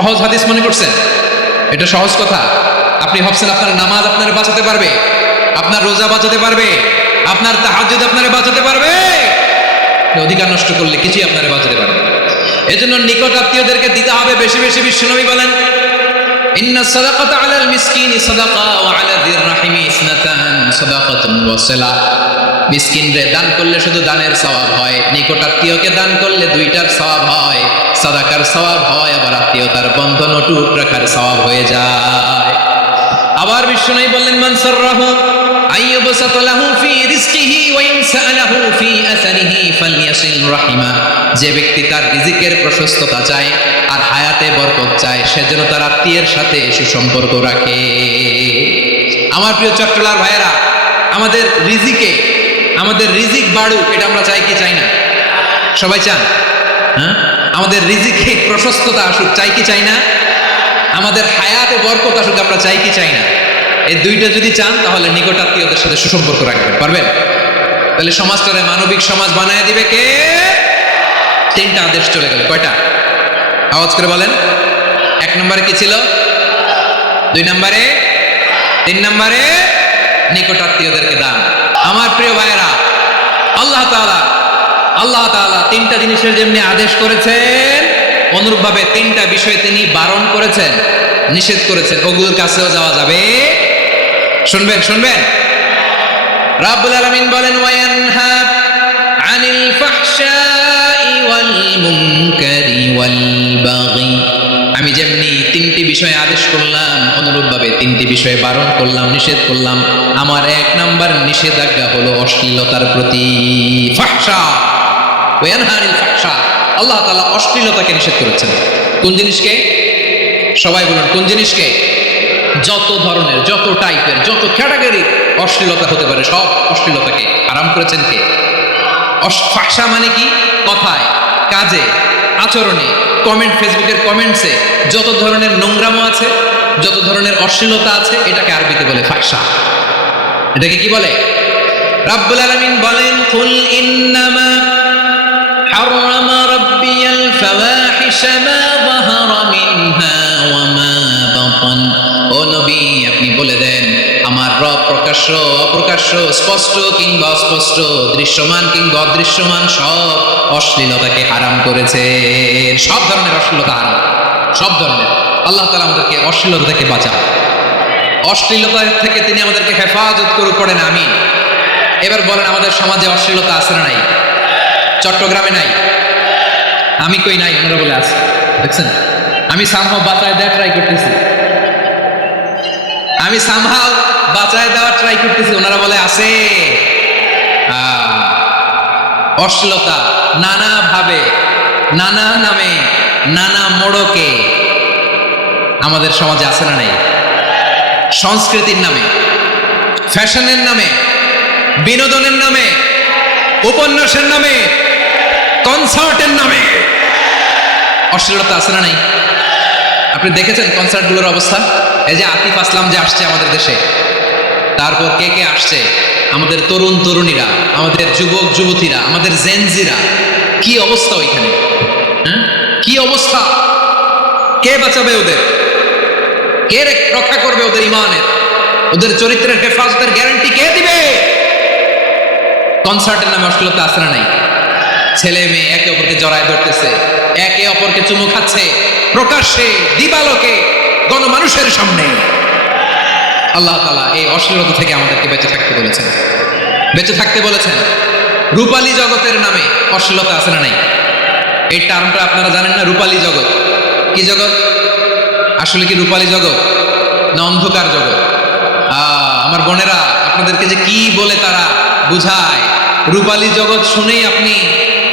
সহজ হাদিস মনে করছেন? এটা সহজ কথা। আপনি ভাবছেন আপনার নামাজ আপনার বাঁচাতে পারবে, আপনার রোজা বাঁচাতে পারবে, আপনার তাহাজুদ আপনার বাঁচাতে পারবে। অধিকার নষ্ট করলে কিছুই আপনার বাঁচাতে পারবে এজন্য নিকট আত্মীয়দেরকে দিতে হবে বেশি বেশি বিশ্বনবী বলেন দান করলে শুধু দানের স্বভাব হয়, নিকট আত্মীয়কে দান করলে দুইটার স্বভাব হয়। সাদাকার সওয়াব হয়, আবার আত্মীয়তার বন্ধন অটুট রাখার সওয়াব হয়ে যায়। আবার বিশ্ব বিষ্ণু বললেন মান আইয়ুবসাত লাহু ফি ফি যে ব্যক্তি তার রিজিকের প্রশস্ততা চায় আর হায়াতে বরকত চায়, সেজন্য তার আত্মীয়ের সাথে সুসম্পর্ক রাখে। আমার প্রিয় চট্টলার ভাইয়েরা, আমাদের রিজিকে, আমাদের রিজিক বাড়ুক, এটা আমরা চাই কি, চাই না? সবাই চান? হ্যাঁ? আমাদের রিজিকে প্রশস্ততা আসুক, চাই কি চাই না? আমাদের হায়াতে বরকত আসুক, আমরা চাই কি চাই না? এই দুইটা যদি চান, তাহলে নিকট আত্মীয়দের সাথে সুসম্পর্ক রাখবেন, পারবেন? তাহলে সমাজটারে মানবিক সমাজ বানায় দিবে কে? তিনটা আদেশ চলে গেল, কয়টা? আওয়াজ করে বলেন। এক নম্বরে কি ছিল? দুই নম্বরে? তিন নম্বরে? নিকট আত্মীয়দেরকে দান। আমার প্রিয় ভাইয়েরা, আল্লাহ তাআলা আল্লাহ তিনটা জিনিসের যেমনি আদেশ করেছেন, অনুরূপভাবে তিনটা বিষয় তিনি বারণ করেছেন, নিষেধ করেছেন। ওগুলোর কাছেও যাওয়া যাবে। শুনবেন শুনবেন? রাব্বুল আলামিন বলেন আমি যেমনি তিনটি বিষয়ে আদেশ করলাম, অনুরূপভাবে তিনটি বিষয়ে বারণ করলাম, নিষেধ করলাম, আমার এক নাম্বার নিষেধাজ্ঞা হলো অশ্লীলতার প্রতি ফাহশা। আল্লাহ তাআলা অশ্লীলতাকে নিষেধ করেছেন। কোন জিনিসকে? সবাই বলুন, কোন জিনিসকে? যত ধরনের, যত টাইপের, যত ক্যাটাগরি অশ্লীলতা হতে পারে, সব অশ্লীলতাকে। আরাম করেছেন কে? ফাঁসা মানে কি? কথায়, কাজে, আচরণে কমেন্ট ফেসবুকের কমেন্টসে যত ধরনের নোংরামো আছে, যত ধরনের অশ্লীলতা আছে, এটাকে আরবিতে বলে ফাঁসা এটাকে কি বলে? রাব্বুল আলামিন বলেন, কুল ইন্নামা ব্যবসা মা মা নবী, আপনি বলে দেন, আমার প্রকাশ্য, অপ্রকাশ্য, স্পষ্ট অস্পষ্ট, দৃশ্যমান অদৃশ্যমান সব অশ্লীলতাকে করেছে। সব ধরনের অশ্লীলতা সব আমাদেরকে অশ্লীলতা থেকে থেকে তিনি আমাদেরকে হেফাজত করে পড়েন আমি এবার বলেন, আমাদের সমাজে অশ্লীলতা আছে না নাই? চট্টগ্রামে নাই? আমি কই নাই ওনারা বলে আছে। দেখছেন? আমি সামহাও বাঁচায় দেওয়া ট্রাই করতেছি। আমি সামহাও বাঁচায় দেওয়া ট্রাই করতেছি ওনারা বলে আছে। আহ, অশ্লীলতা নানা ভাবে নানা নামে নানা মোড়কে আমাদের সমাজে আছে না নাই? সংস্কৃতির নামে ফ্যাশনের নামে বিনোদনের নামে উপন্যাসের নামে কনসার্টের নামে। অশ্লীলতা আছে না নাই? আপনি দেখেছেন কনসার্টগুলোর অবস্থা? এই যে আতিফ আসলাম যে আসছে আমাদের দেশে। তারপর কে কে আসছে? আমাদের তরুণ তরুণীরা, আমাদের যুবক যুবতীরা, আমাদের জেনজিরা কি অবস্থা ওইখানে? হ্যাঁ? কি অবস্থা? কে বাঁচাবে ওদের? কে রক্ষা করবে ওদের ইমানের? ওদের চরিত্রের হেফাজতের গ্যারান্টি কে দিবে? কনসার্টের নামে অশ্লীলতা না নাই? ছেলে মেয়ে একে অপরকে জড়ায় ধরতেছে, একে অপরকে চুমু খাচ্ছে। প্রকাশ্যে দিবালোকে গণমানুষের সামনে। আল্লাহ তালা এই অশ্লীলতা থেকে আমাদেরকে বেঁচে থাকতে বলেছেন। বেঁচে থাকতে বলেছেন, রূপালী জগতের নামে অশ্লীলতা আছে না নাই? এই টার্মটা আপনারা জানেন না, রূপালী জগৎ। কি জগৎ? আসলে কি রূপালী জগৎ? না অন্ধকার জগৎ? আমার বোনেরা, আপনাদেরকে যে কি বলে তারা বুঝায়। রূপালী জগৎ শুনেই আপনি